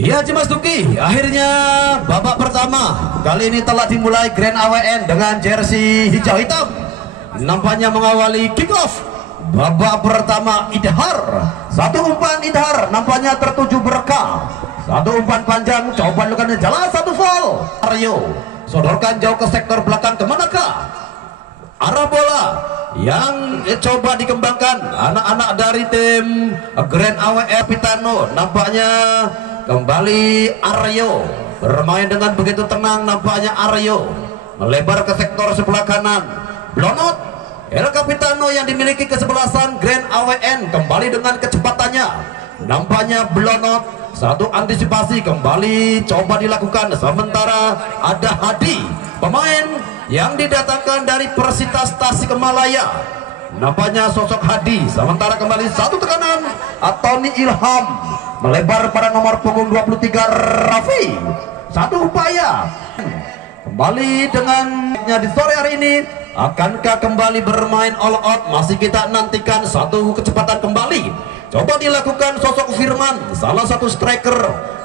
Iya Cimas Duki, akhirnya babak pertama kali ini telah dimulai Grand AWN dengan jersey hijau hitam. Nampaknya mengawali kick off babak pertama Idhar. Satu umpan Idhar nampaknya tertuju berkah. Satu umpan panjang, coba lakukan jalan satu foul. Aryo sodorkan jauh ke sektor belakang, kemanakah arah bola yang coba dikembangkan anak-anak dari tim Grand AWN Pitano. Nampaknya kembali Aryo bermain dengan begitu tenang. Nampaknya Aryo melebar ke sektor sebelah kanan. Blonot El Capitano yang dimiliki kesebelasan Grand AWN kembali dengan kecepatannya. Nampaknya Blonot satu antisipasi kembali coba dilakukan, sementara ada Hadi, pemain yang didatangkan dari Persitas Tasikmalaya. Nampaknya sosok Hadi, sementara kembali satu tekanan Tony Ilham melebar pada nomor punggung 23 Raffi. Satu upaya kembali dengannya di sore hari ini. Akankah kembali bermain all out? Masih kita nantikan satu kecepatan kembali coba dilakukan sosok Firman, salah satu striker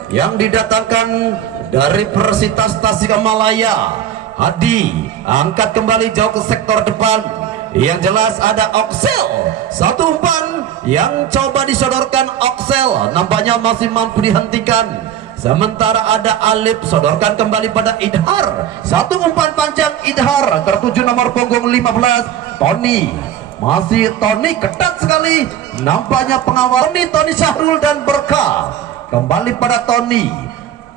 yang didatangkan dari Persitas Tasikmalaya. Hadi angkat kembali jauh ke sektor depan, yang jelas ada Oksel. Satu umpan yang coba disodorkan Oksel nampaknya masih mampu dihentikan, sementara ada Alip sodorkan kembali pada Idhar. Satu umpan panjang Idhar tertuju nomor punggung 15 Tony. Masih Tony, ketat sekali nampaknya pengawal Tony Syahrul dan Berkah. Kembali pada Tony,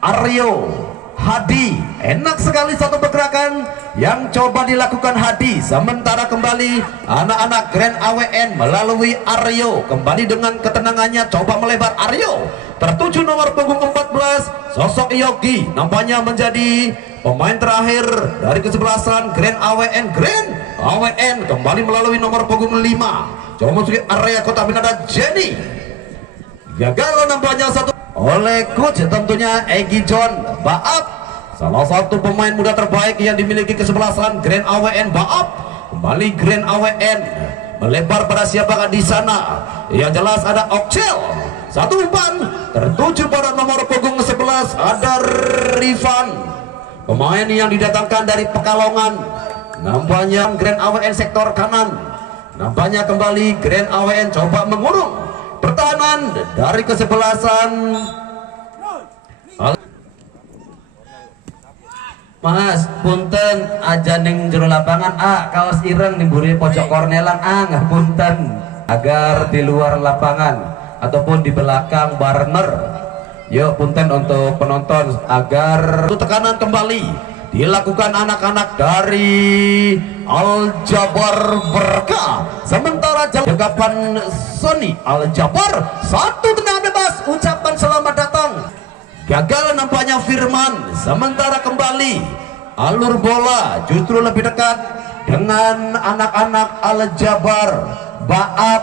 Aryo, Hadi. Enak sekali satu pergerakan yang coba dilakukan Hadi, sementara kembali anak-anak Grand AWN melalui Aryo kembali dengan ketenangannya coba melebar. Aryo tertuju nomor punggung 14 sosok Yogi, nampaknya menjadi pemain terakhir dari kesebelasan Grand AWN. Grand AWN kembali melalui nomor punggung 5 coba memasuki area kota Binada. Jenny gagal nampaknya satu oleh coach tentunya Egi John Baap, salah satu pemain muda terbaik yang dimiliki kesebelasan Grand AWN. Baap kembali Grand AWN melebar pada siapakah di sana, yang jelas ada Okcel. Satu umpan tertuju pada nomor punggung 11 ada Rifan, pemain yang didatangkan dari Pekalongan. Nampaknya Grand AWN sektor kanan. Nampaknya kembali Grand AWN coba mengurung pertahanan dari kesebelasan. Mas, punten aja ning jero lapangan kaos ireng ning mburi pojok kornelan nggak punten, agar di luar lapangan ataupun di belakang Barner. Yuk punten untuk penonton agar tekanan kembali dilakukan anak-anak dari Al Jabar Berkah, sementara jagapan Sony Al Jabar. Satu tendangan bebas, ucapan selamat datang. Gagal nampaknya Firman, sementara kembali alur bola justru lebih dekat dengan anak-anak Al Jabar. Baap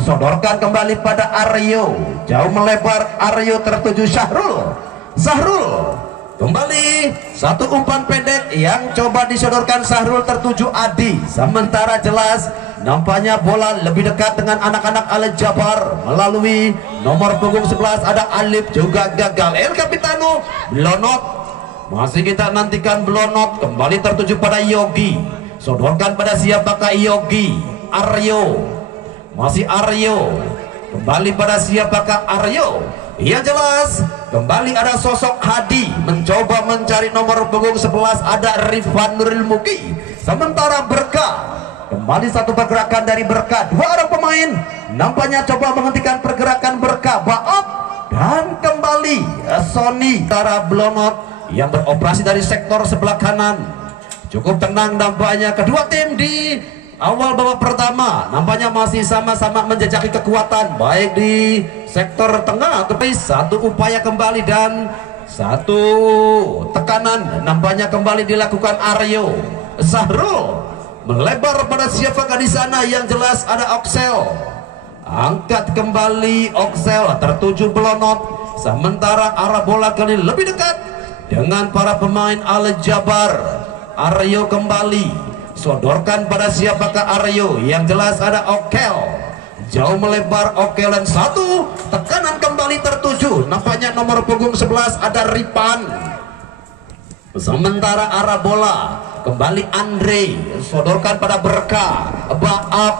sodorkan kembali pada Aryo, jauh melebar. Aryo tertuju Syahrul. Syahrul kembali satu umpan pendek yang coba disodorkan Syahrul tertuju Adi, sementara jelas nampaknya bola lebih dekat dengan anak-anak Al Jabar melalui nomor punggung 11 ada Alip, juga gagal. El Capitano Blonot, masih kita nantikan Blonot kembali tertuju pada Yogi, sodorkan pada siapakah Yogi. Aryo, masih Aryo kembali pada siapakah Aryo, yang jelas kembali ada sosok Hadi mencoba mencari nomor punggung 11 ada Rifan Nuril Muki, sementara Berkah kembali satu pergerakan dari Berkah. Dua orang pemain nampaknya coba menghentikan pergerakan Berkah. Baap dan kembali Sony Tara Blonot yang beroperasi dari sektor sebelah kanan. Cukup tenang nampaknya kedua tim di awal babak pertama. Nampaknya masih sama-sama menjajaki kekuatan baik di sektor tengah, tapi satu upaya kembali dan satu tekanan nampaknya kembali dilakukan Aryo. Syahrul melebar pada siapakah di sana, yang jelas ada Oksel. Angkat kembali Oksel tertuju Blonot, sementara arah bola kali lebih dekat dengan para pemain Al Jabar. Aryo kembali sodorkan pada siapakah Aryo, yang jelas ada Okel. jauh melebar, oke, dan satu tekanan kembali tertuju, nampaknya nomor punggung 11 ada Ripan. Sementara arah bola kembali Andre sodorkan pada Berkah. Baap,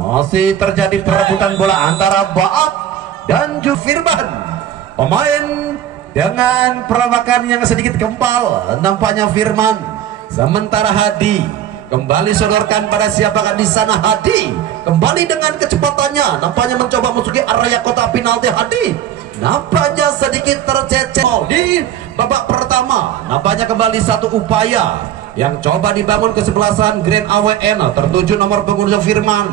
masih terjadi perebutan bola antara Baap dan Firman. Pemain dengan perawakan yang sedikit kempal, nampaknya Firman. Sementara Hadi kembali sodorkan pada siapakah di sana. Hadi kembali dengan kecepatannya, nampaknya mencoba masuki area kotak penalti. Hadi nampaknya sedikit tercecer di babak pertama. Nampaknya kembali satu upaya yang coba dibangun kesebelasan Grand AWN tertuju nomor punggung Firman.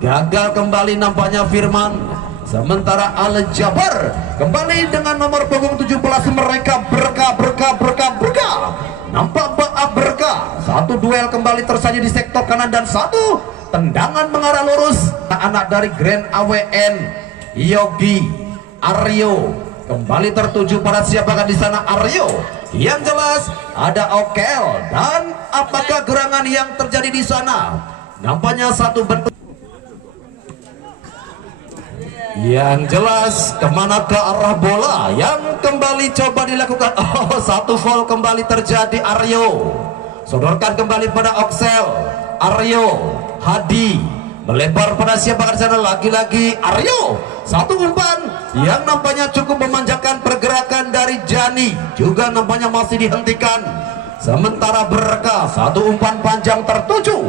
Gagal kembali nampaknya Firman. Sementara Al Jabar kembali dengan nomor punggung 17 mereka Berkah. Nampak Baap Berkah. Satu duel kembali tersaji di sektor kanan dan satu tendangan mengarah lurus. Anak dari Grand AWN Yogi Aryo kembali tertuju pada siapakah di sana. Aryo, yang jelas ada Okel, dan apakah gerangan yang terjadi di sana? Nampaknya satu bentuk yang jelas kemana ke arah bola yang kembali coba dilakukan. Oh, satu foul kembali terjadi. Aryo sodorkan kembali pada Oksel. Aryo, Hadi melebar pada siapa di sana, lagi-lagi Aryo. Satu umpan yang nampaknya cukup memanjakan pergerakan dari Jani, juga nampaknya masih dihentikan. Sementara Berkah, satu umpan panjang tertuju.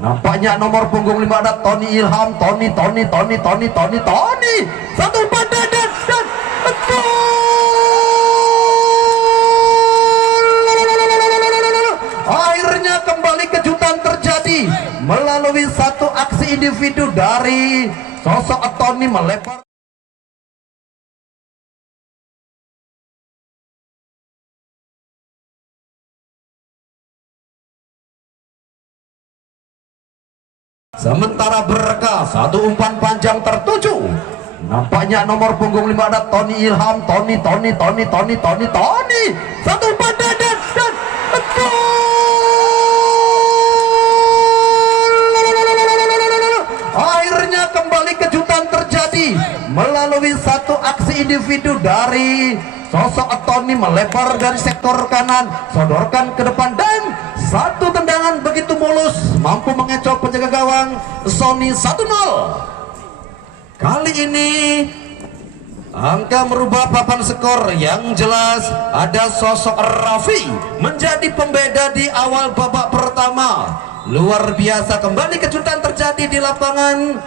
Nampaknya nomor punggung 5 ada Tony Ilham. Tony. Satu umpan dan betul. Akhirnya kembali kejutan terjadi melalui satu aksi individu dari sosok Tony melebar. Sementara Berkah, satu umpan panjang tertuju. Nampaknya nomor punggung 5 ada Tony Ilham. Tony. Satu umpan dan betul. Akhirnya kembali kejutan terjadi melalui satu aksi individu dari sosok Tony melebar dari sektor kanan, sodorkan ke depan, dan satu tendangan begitu mulus mampu mengecoh penjaga gawang Sony. 1-0. Kali ini angka merubah papan skor. Yang jelas ada sosok Raffi menjadi pembeda di awal babak pertama. Luar biasa, kembali kejutan terjadi di lapangan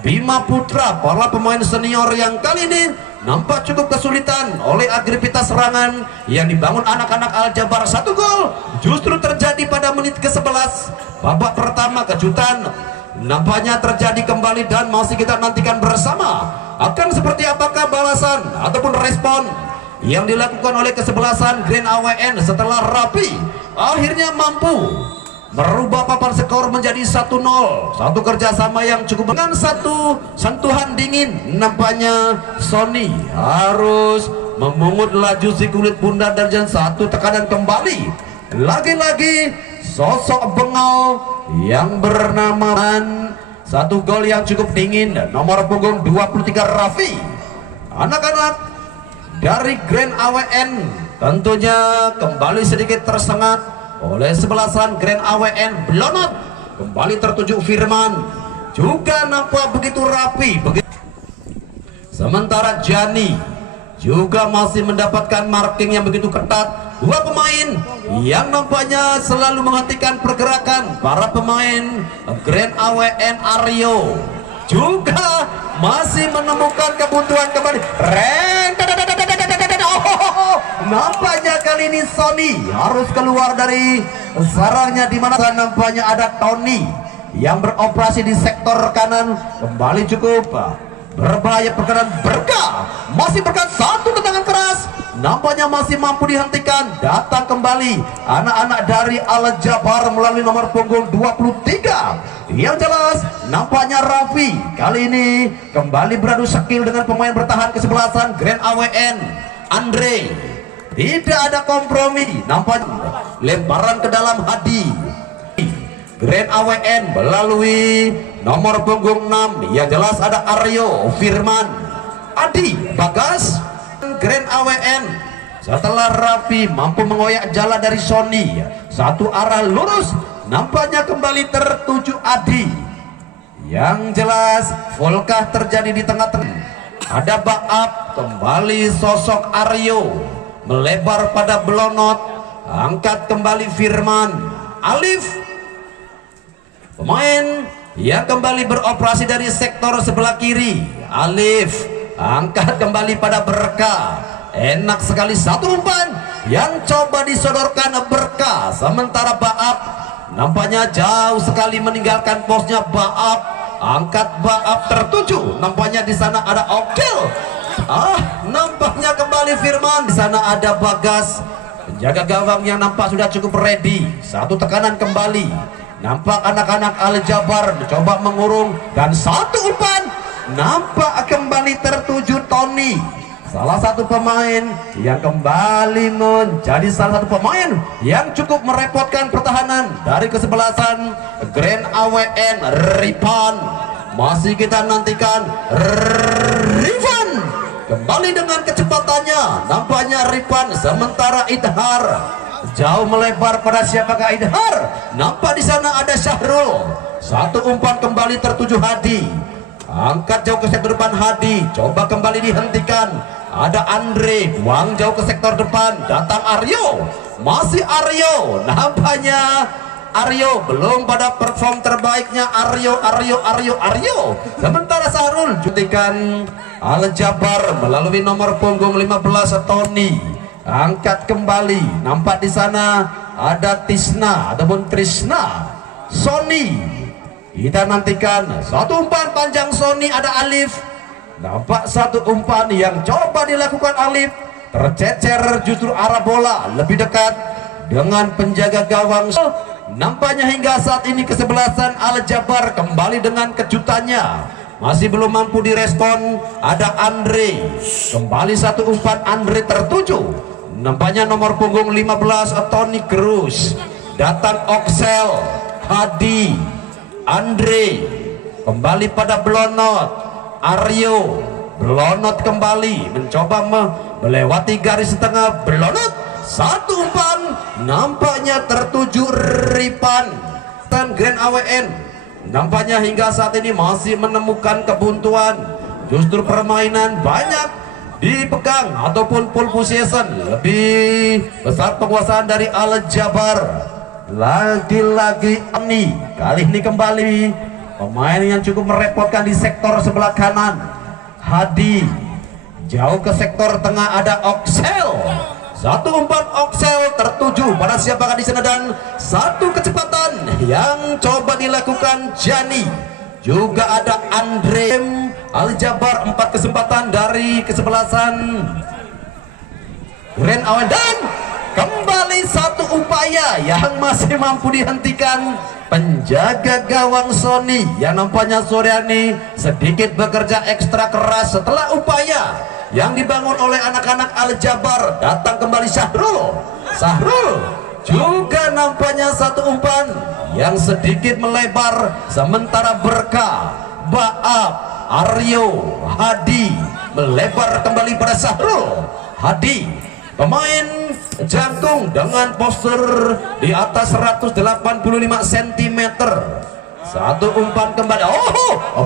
Bima Putra. Para pemain senior yang kali ini nampak cukup kesulitan oleh agresivitas serangan yang dibangun anak-anak Al Jabar. Satu gol justru terjadi pada menit ke-11 babak pertama. Kejutan nampaknya terjadi kembali dan masih kita nantikan bersama akan seperti apakah balasan ataupun respon yang dilakukan oleh kesebelasan Grand AWN setelah Rapi akhirnya mampu merubah papan skor menjadi 1-0. Satu kerjasama yang cukup dengan satu sentuhan dingin. Nampaknya Sony harus memungut laju si kulit bundar dan satu tekanan kembali. Lagi-lagi sosok Bengau yang bernama satu gol yang cukup dingin. Nomor punggung 23 Raffi. Anak-anak dari Grand AWN tentunya kembali sedikit tersengat oleh sebelasan Grand AWN Blonot. Kembali tertuju Firman, juga nampak begitu rapi begitu. Sementara Jani juga masih mendapatkan marking yang begitu ketat. Dua pemain yang nampaknya selalu menghentikan pergerakan para pemain Grand AWN. Aryo juga masih menemukan kebutuhan kembali. Nampaknya kali ini Sony harus keluar dari sarangnya, di mana nampaknya ada Tony yang beroperasi di sektor kanan. Kembali cukup berbahaya pergerakan Berkah. Masih Berkah, satu tendangan keras nampaknya masih mampu dihentikan. Datang kembali anak-anak dari Al Jabar melalui nomor punggung 23. Yang jelas nampaknya Raffi kali ini kembali beradu skill dengan pemain bertahan kesebelasan Grand AWN. Andre tidak ada kompromi, nampaknya lemparan ke dalam Hadi. Grand AWN melalui nomor punggung 6 yang jelas ada Aryo Firman, Adi Bagas, Grand AWN. Setelah rapi mampu mengoyak jala dari Sony satu arah lurus, nampaknya kembali tertuju Adi. Yang jelas volkah terjadi di tengah-tengah. Ada Baap, kembali sosok Aryo melebar pada Blonot, angkat kembali Firman. Alif, pemain yang kembali beroperasi dari sektor sebelah kiri. Alif angkat kembali pada Berkah. Enak sekali satu umpan yang coba disodorkan Berkah, sementara Baap nampaknya jauh sekali meninggalkan posnya. Baap angkat, Baap tertuju, nampaknya di sana ada Okel. Nampaknya kembali Firman, di sana ada Bagas, penjaga gawang yang nampak sudah cukup ready. Satu tekanan kembali, nampak anak-anak Al-Jabar mencoba mengurung, dan satu umpan nampak kembali tertuju Tony, salah satu pemain yang kembali menjadi salah satu pemain yang cukup merepotkan pertahanan dari kesebelasan Grand AWN. Ripan masih kita nantikan. Rivan kembali dengan kecepatannya, nampaknya Ripan, sementara Idhar jauh melebar pada siapakah Idhar? Nampak di sana ada Syahrul. Satu umpan kembali tertuju Hadi, angkat jauh ke sektor depan. Hadi coba kembali dihentikan. Ada Andre, buang jauh ke sektor depan. Datang Aryo, masih Aryo. Nampaknya Aryo belum pada perform terbaiknya. Aryo. Sementara Sahrul jutikan Al-Jabar melalui nomor punggung 15 Tony. Angkat kembali. Nampak di sana ada Tisna ataupun Trisna. Sony. Kita nantikan satu umpan panjang Sony. Ada Alif. Nampak satu umpan yang coba dilakukan Alif, tercecer justru arah bola lebih dekat dengan penjaga gawang. Nampaknya hingga saat ini kesebelasan Al-Jabar kembali dengan kejutannya, masih belum mampu direspon. Ada Andre, kembali satu umpan Andre tertuju, nampaknya nomor punggung 15 Tony Cruz. Datang Oxel, Hadi, Andre, kembali pada Blonot. Aryo, Blonot kembali mencoba melewati garis tengah. Blonot, satu umpan nampaknya tertuju Ripan. Dan Grand AWN nampaknya hingga saat ini masih menemukan kebuntuan. Justru permainan banyak dipegang ataupun pole possession, lebih besar penguasaan dari Al-Jabar. Lagi-lagi ini kali ini kembali pemain yang cukup merepotkan di sektor sebelah kanan. Hadi jauh ke sektor tengah. Ada Oxel, satu umpan Oxel tertuju pada siapakah di sana, dan satu kecepatan yang coba dilakukan Jani. Juga ada Andre. Al-Jabar 4 kesempatan dari kesebelasan Grand AWN, dan kembali satu upaya yang masih mampu dihentikan penjaga gawang Sony, yang nampaknya sore ini sedikit bekerja ekstra keras setelah upaya yang dibangun oleh anak-anak Al-Jabar. Datang kembali Sahrul juga nampaknya satu umpan yang sedikit melebar, sementara Berkah, Baap, Aryo, Hadi melebar kembali pada Sahrul. Hadi, pemain jantung dengan postur di atas 185 cm. Satu umpan kembali.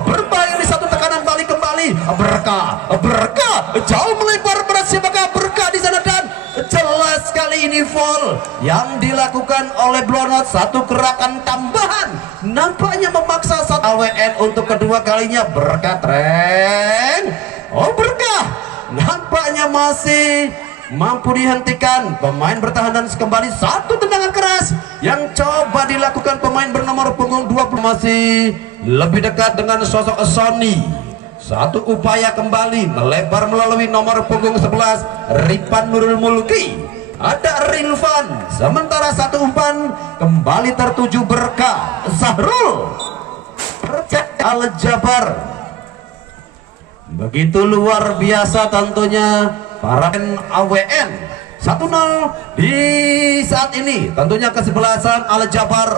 Berbahaya di satu tekanan balik kembali. Berkah jauh melebar pada siapakah? Berkah di sana, dan jelas sekali ini foul yang dilakukan oleh Blonot. Satu gerakan tambahan nampaknya memaksa satu AWN untuk kedua kalinya. Berkah tren. Berkah nampaknya masih mampu dihentikan. Pemain bertahan dan kembali satu tendangan keras yang coba dilakukan pemain bernomor punggung 20, masih lebih dekat dengan sosok Sony. Satu upaya kembali melebar melalui nomor punggung 11 Ripan Nurul Mulki. Ada Rilvan, sementara satu umpan kembali tertuju Berkah. Sahrul, Al-Jabar. Begitu luar biasa tentunya para AWN. 1-0 di saat ini tentunya kesebelasan Al-Jabar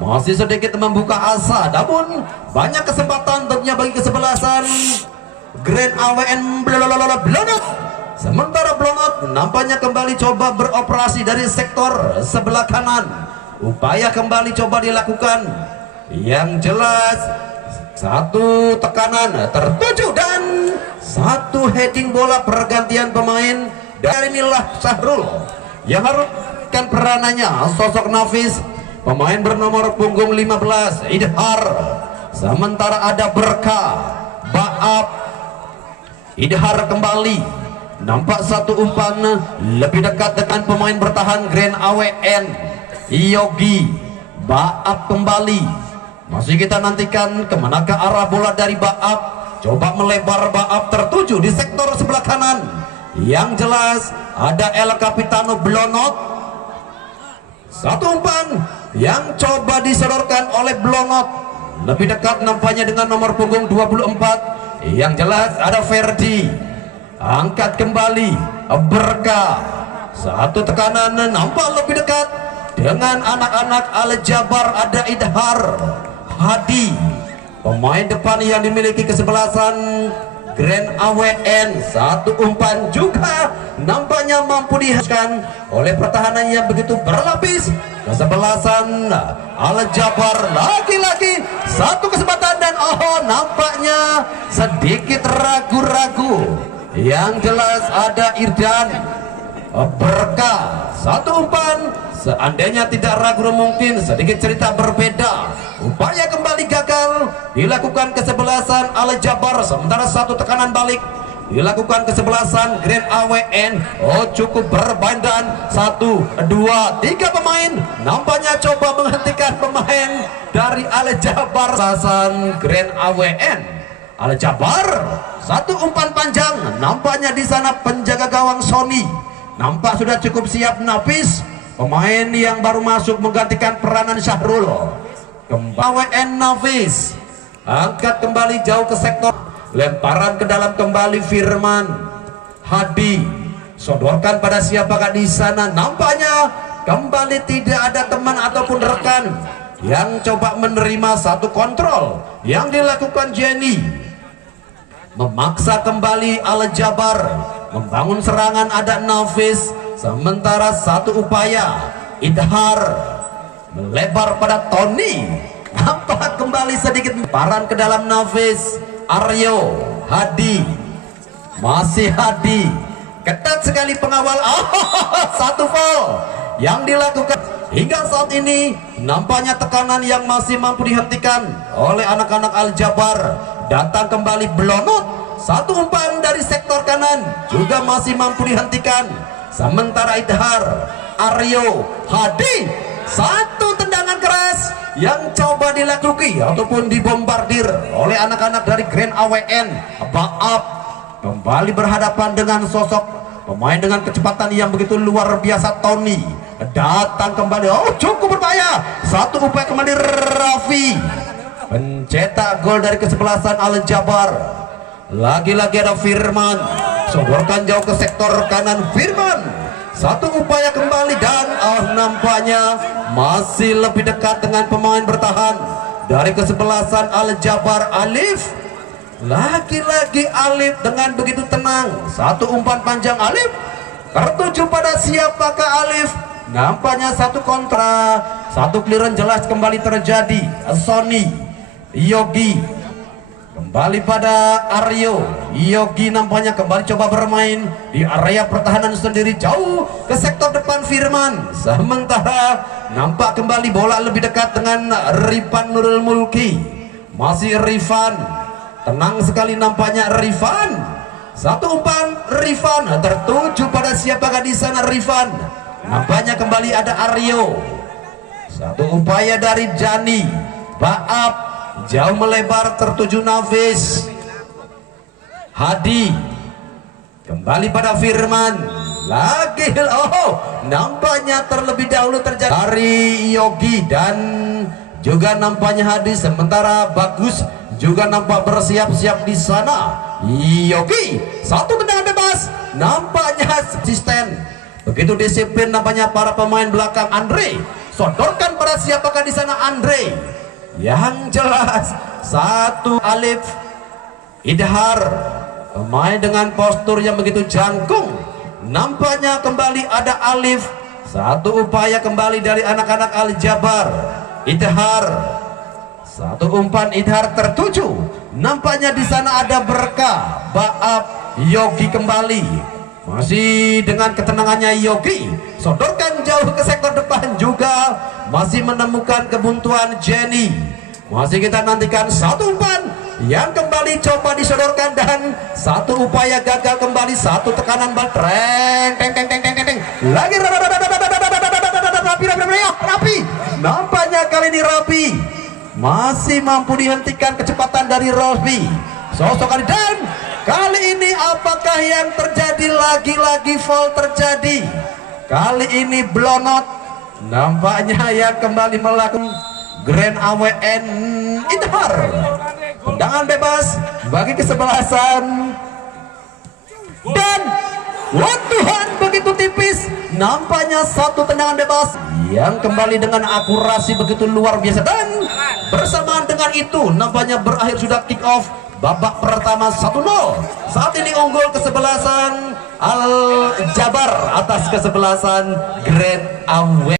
masih sedikit membuka asa, namun banyak kesempatan tentunya bagi kesebelasan Grand AWN Blonot. Sementara Blonot nampaknya kembali coba beroperasi dari sektor sebelah kanan. Upaya kembali coba dilakukan. Yang jelas satu tekanan tertuju dan satu heading bola pergantian pemain dari Milah Syahrul yang harus kan peranannya sosok Nafis, pemain bernomor punggung 15 Idhar. Sementara ada Berkah, Baap, Idhar kembali. Nampak satu umpan lebih dekat dengan pemain bertahan Grand AWN Yogi. Baap kembali. Masih kita nantikan kemanakah arah bola dari Baap. Coba melebar Baap tertuju di sektor sebelah kanan. Yang jelas ada El Capitano Blonot. Satu umpan yang coba disodorkan oleh Blonot. Lebih dekat nampaknya dengan nomor punggung 24. Yang jelas ada Ferdi. Angkat kembali Berkah. Satu tekanan nampak lebih dekat dengan anak-anak Al Jabar. Ada Idhar Hadi, pemain depan yang dimiliki kesebelasan Grand AWN. Satu umpan juga nampaknya mampu dihasilkan oleh pertahanan yang begitu berlapis. Kesebelasan Al Jabar lagi-lagi satu kesempatan dan nampaknya sedikit ragu-ragu. Yang jelas ada Irdan Berkah. Satu umpan seandainya tidak ragu mungkin sedikit cerita berbeda. Upaya kembali gagal dilakukan kesebelasan Al Jabar. Sementara satu tekanan balik dilakukan kesebelasan Grand AWN. Cukup bermain dan 1, 2, 3 pemain nampaknya coba menghentikan pemain dari Al Jabar. Kesebelasan Grand AWN Al Jabar. Satu umpan panjang nampaknya di sana penjaga gawang Sony. Nampak sudah cukup siap Nafis, pemain yang baru masuk menggantikan peranan Syahrul. Kembali AWN Nafis angkat kembali jauh ke sektor, lemparan ke dalam kembali Firman Hadi, sodorkan pada siapakah di sana. Nampaknya kembali tidak ada teman ataupun rekan yang coba menerima satu kontrol yang dilakukan Jenny. Memaksa kembali Al Jabar membangun serangan, ada Nafis. Sementara satu upaya Idhar melebar pada Tony. Nampak kembali sedikit lemparan ke dalam Nafis. Aryo Hadi, masih Hadi, ketat sekali pengawal. Satu foul yang dilakukan hingga saat ini. Nampaknya tekanan yang masih mampu dihentikan oleh anak-anak Al Jabar. Datang kembali Blonot. Satu umpan dari sektor kanan juga masih mampu dihentikan. Sementara Idhar, Aryo Hadi, satu tendangan keras yang coba dilakukan ataupun dibombardir oleh anak-anak dari Grand AWN. Baap kembali berhadapan dengan sosok pemain dengan kecepatan yang begitu luar biasa Tony. Datang kembali, cukup berbahaya. Satu upaya kembali Raffi, pencetak gol dari kesebelasan Al Jabar. Lagi-lagi ada Firman, sodorkan jauh ke sektor kanan Firman. Satu upaya kembali dan nampaknya masih lebih dekat dengan pemain bertahan dari kesebelasan Al Jabar, Alif. Lagi-lagi Alif dengan begitu tenang. Satu umpan panjang Alif tertuju pada siapakah Alif. Nampaknya satu kontra, satu clearance jelas kembali terjadi. Sony, Yogi kembali pada Aryo. Yogi nampaknya kembali coba bermain di area pertahanan sendiri jauh ke sektor depan Firman. Sementara nampak kembali bola lebih dekat dengan Rifan Nurul Mulki. Masih Rifan, tenang sekali nampaknya Rifan. Satu umpan Rifan tertuju pada siapakah di sana Rifan. Nampaknya kembali ada Aryo. Satu upaya dari Jani. Baap jauh melebar tertuju Nafis. Hadi kembali pada Firman. Lagi nampaknya terlebih dahulu terjadi dari Yogi dan juga nampaknya Hadi. Sementara Bagus juga nampak bersiap-siap di sana. Yogi satu tendangan bebas, nampaknya asisten. Begitu disiplin nampaknya para pemain belakang Andre. Sodorkan pada siapakah di sana Andre? Yang jelas satu Alif Idhar, pemain dengan postur yang begitu jangkung. Nampaknya kembali ada Alif. Satu upaya kembali dari anak-anak Al Jabar. Idhar, satu umpan Idhar tertuju. Nampaknya di sana ada Berkah. Baap Yogi kembali. Masih dengan ketenangannya Yogi. Sodorkan jauh ke sektor depan juga. Masih menemukan kebuntuan Jenny. Masih kita nantikan satu umpan yang kembali coba disodorkan dan satu upaya gagal kembali. Satu tekanan bal treng teng teng teng teng teng lagi rapi. Nampaknya kali ini Rapi masih mampu dihentikan kecepatan dari Rosby. Sosok kali dan kali ini apakah yang terjadi? Lagi-lagi foul terjadi. Kali ini Blonot nampaknya yang kembali melakukan Grand AWN Idhar. Tendangan bebas bagi kesebelasan dan wah Tuhan begitu tipis. Nampaknya satu tendangan bebas yang kembali dengan akurasi begitu luar biasa dan bersamaan dengan itu nampaknya berakhir sudah kick off babak pertama 1-0. Saat ini unggul kesebelasan Al Jabar atas kesebelasan Grand AWN.